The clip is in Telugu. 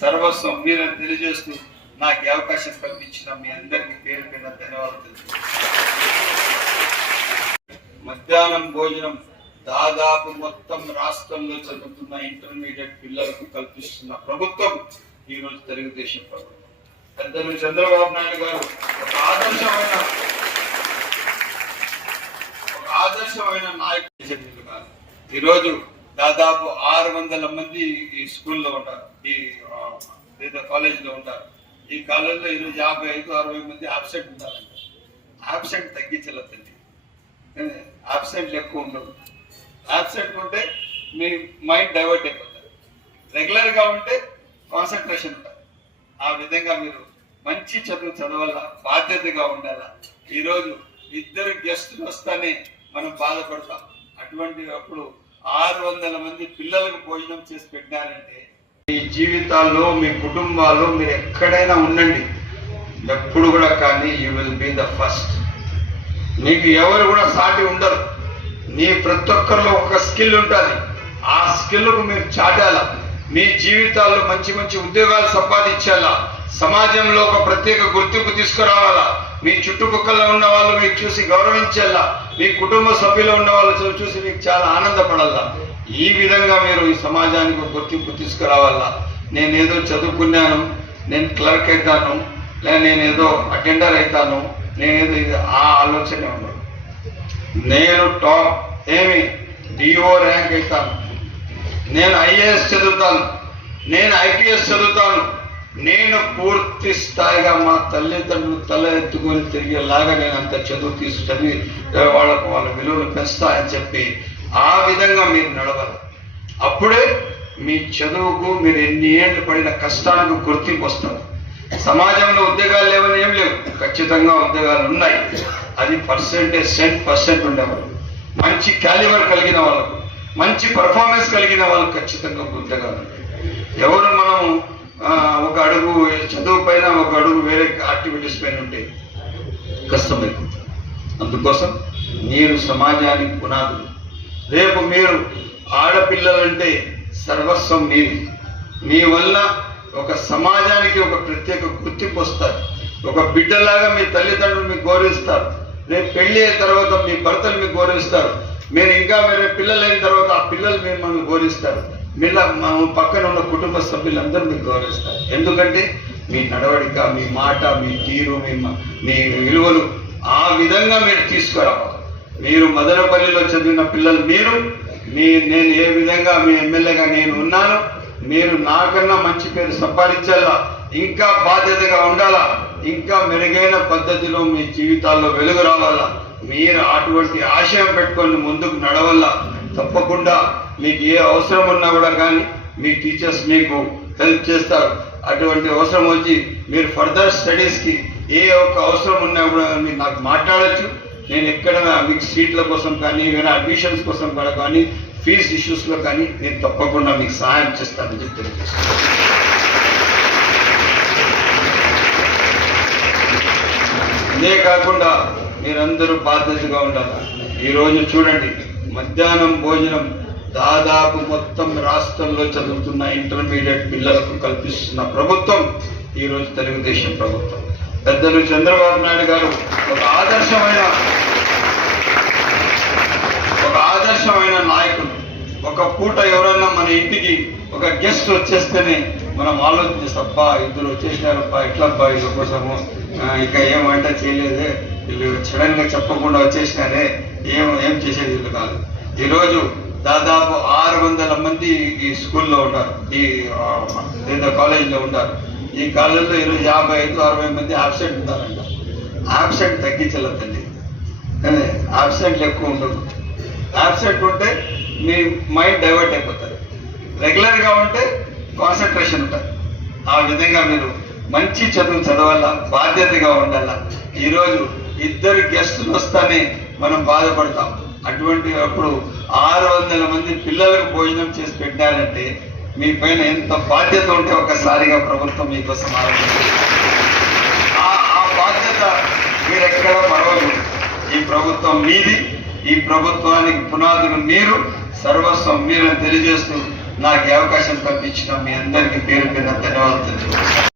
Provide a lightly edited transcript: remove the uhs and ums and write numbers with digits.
సర్వస్వం మీరని తెలియజేస్తూ నాకు అవకాశం కల్పించిన మీ అందరికీ పేరు పేరున ధన్యవాదాలు. మధ్యాహ్నం భోజనం దాదాపు మొత్తం రాష్ట్రంలో చదువుతున్న ఇంటర్మీడియట్ పిల్లలకు కల్పిస్తున్న ప్రభుత్వం ఈ రోజు తెలుగుదేశం ప్రభుత్వం. పెద్దలు చంద్రబాబు నాయుడు గారు ఒక ఆదర్శమైన నాయకులు గారు ఈరోజు దాదాపు 600 మంది ఈ స్కూల్లో ఉంటారు, ఈ కాలేజీలో ఉంటారు. ఈ కాలేజీలో ఈరోజు 55-60 మంది ఆబ్సెంట్ ఉంటారండి. ఆబ్సెంట్ తగ్గించలేదండి, ఆబ్సెంట్లు ఎక్కువ ఉండదు. ఆబ్సెంట్ ఉంటే మీ మైండ్ డైవర్ట్ అయిపోతుంది, రెగ్యులర్గా ఉంటే కాన్సన్ట్రేషన్ ఉంటుంది. ఆ విధంగా మీరు మంచి చదువు చదవాలా, బాధ్యతగా ఉండాలా. ఈరోజు 2 గెస్టులు వస్తానే మనం బాధపడతాం. అటువంటి అప్పుడు 600 మంది పిల్లలకు భోజనం చేసి పెట్టినారంటే మీ జీవితాల్లో మీ కుటుంబాల్లో మీరు ఎక్కడైనా ఉండండి, ఎప్పుడు కూడా కానీ you will be the first. మీకు ఎవరు కూడా సాటి ఉండరు. మీ ప్రతి ఒక్కరిలో ఒక స్కిల్ ఉంటుంది. ఆ స్కిల్కు మీరు చాటాలా. మీ జీవితాల్లో మంచి మంచి ఉద్యోగాలు సంపాదించాలా. సమాజంలో ఒక ప్రత్యేక గుర్తింపు తీసుకురావాలా. మీ చుట్టుపక్కల ఉన్న వాళ్ళు మీకు చూసి గౌరవించాలా. మీ కుటుంబ సభ్యులు ఉన్న వాళ్ళు చూసి మీకు చాలా ఆనందపడాలా. ఈ విధంగా మీరు ఈ సమాజానికి గుర్తింపు తీసుకురావాలా. నేనేదో చదువుకున్నాను, నేను క్లర్క్ అవుతాను, లేదా నేనేదో అటెండర్ అవుతాను, నేనేదో ఇది ఆ ఆలోచనే ఉండదు. నేను టాప్ డిఓ ర్యాంక్ అవుతాను, నేను ఐఏఎస్ చదువుతాను, నేను ఐపీఎస్ చదువుతాను, నేను పూర్తి స్థాయిగా మా తల్లిదండ్రులు తల ఎత్తుకొని తిరిగేలాగా నేను అంత చదివి వాళ్ళ విలువలు పెంచుతాయని చెప్పి ఆ విధంగా మీరు నడవాలి. అప్పుడే మీ చదువుకు మీరు ఎన్ని ఏళ్ళు పడిన కష్టానికి గుర్తింపు వస్తుంది. సమాజంలో ఉద్యోగాలు లేవని ఏం లేవు, ఖచ్చితంగా ఉద్యోగాలు ఉన్నాయి. అది 100% ఉండేవాళ్ళు, మంచి క్యాలిబర్ కలిగిన వాళ్ళకు, మంచి పర్ఫార్మెన్స్ కలిగిన వాళ్ళకు ఖచ్చితంగా ఉద్యోగాలు ఉంటాయి. ఎవరు మనం ఒక అడుగు చదువు పైన ఒక అడుగు వేరే యాక్టివిటీస్ పైన ఉంటే కష్టమైపోతుంది. అందుకోసం మీరు సమాజానికి పునాదులు. రేపు మీరు ఆడపిల్లలంటే సర్వస్వం మీది. మీ వల్ల ఒక సమాజానికి ఒక ప్రత్యేక గుర్తింపు వస్తారు. ఒక బిడ్డలాగా మీ తల్లిదండ్రులు మీకు గౌరవిస్తారు. రేపు పెళ్లి అయిన తర్వాత మీ భర్తలు మీకు గౌరవిస్తారు. మీరు పిల్లలు అయిన తర్వాత ఆ పిల్లలు మిమ్మల్ని గౌరవిస్తారు. పక్కన ఉన్న కుటుంబ సభ్యులందరూ మీకు గౌరవిస్తారు. ఎందుకంటే మీ నడవడిక, మీ మాట, మీ తీరు, మీ విలువలు ఆ విధంగా మీరు తీసుకురావాలి. మీరు మదనపల్లిలో చదివిన పిల్లలు నేను ఏ విధంగా మీ ఎమ్మెల్యేగా నేను ఉన్నాను, మీరు నాకన్నా మంచి పేరు సంపాదించాలా, ఇంకా బాధ్యతగా ఉండాలా, ఇంకా మెరుగైన పద్ధతిలో మీ జీవితాల్లో వెలుగు రావాలా, మీరు అటువంటి ఆశయం పెట్టుకొని ముందుకు నడవాలా. తప్పకుండా మీకు ఏ అవసరం ఉన్నా కూడా కానీ మీ టీచర్స్ మీకు హెల్ప్ చేస్తారు. అటువంటి అవసరం వచ్చి మీరు ఫర్దర్ స్టడీస్కి ఏ ఒక్క అవసరం ఉన్నా కూడా మీరు నాకు మాట్లాడచ్చు. నేను ఎక్కడైనా మీకు సీట్ల కోసం కానీ ఏమైనా అడ్మిషన్స్ కోసం కూడా కానీ ఫీజు ఇష్యూస్లో కానీ నేను తప్పకుండా మీకు సహాయం చేస్తానని చెప్పి తెలియజేస్తాను. ఇదే కాకుండా మీరందరూ బాధ్యతగా ఉండాలి. ఈరోజు చూడండి, మధ్యాహ్నం భోజనం దాదాపు మొత్తం రాష్ట్రంలో చదువుతున్న ఇంటర్మీడియట్ పిల్లలకు కల్పిస్తున్న ప్రభుత్వం ఈరోజు తెలుగుదేశం ప్రభుత్వం. పెద్దలు చంద్రబాబు నాయుడు గారు ఒక ఆదర్శమైన నాయకులు. ఒక పూట ఎవరైనా మన ఇంటికి ఒక గెస్ట్ వచ్చేస్తేనే మనం ఆలోచిస్తాబ్బా, ఇద్దరు వచ్చేసినారబ్బా, ఎట్లబ్బా వీళ్ళ కోసము ఇక ఏం వంట చేయలేదే, వీళ్ళు సడన్ గా చెప్పకుండా వచ్చేసినారే, ఏం చేసేది వీళ్ళు కాదు. ఈరోజు దాదాపు 600 మంది ఈ స్కూల్లో ఉంటారు, ఈ కాలేజీలో ఉంటారు. ఈ కాలేజీలో ఈరోజు 55-60 మంది ఆబ్సెంట్ ఉంటారంట. ఆబ్సెంట్ తగ్గించలేదండి, కానీ ఆబ్సెంట్లు ఎక్కువ ఉండదు. ఆబ్సెంట్ ఉంటే మీ మైండ్ డైవర్ట్ అయిపోతుంది. రెగ్యులర్గా ఉంటే కాన్సన్ట్రేషన్ ఉంటుంది. ఆ విధంగా మీరు మంచి చదువు చదవాలా, బాధ్యతగా ఉండాలా. ఈరోజు ఇద్దరు గెస్టులు వస్తానే మనం బాధపడతాం. అటువంటి అప్పుడు 600 మంది పిల్లలకు భోజనం చేసి పెట్టారంటే మీ పైన ఎంత బాధ్యత ఉంటే ఒక్కసారిగా ప్రభుత్వం మీకోసం ఆలోచిస్తుంది. ఆ బాధ్యత మీరెక్కడ మరవకూడదు. ఈ ప్రభుత్వం మీది, ఈ ప్రభుత్వానికి పునాదులు మీరు, సర్వస్వం మీరని తెలియజేస్తూ నాకు అవకాశం కల్పించిన మీ అందరికీ పేరు ధన్యవాదాలు.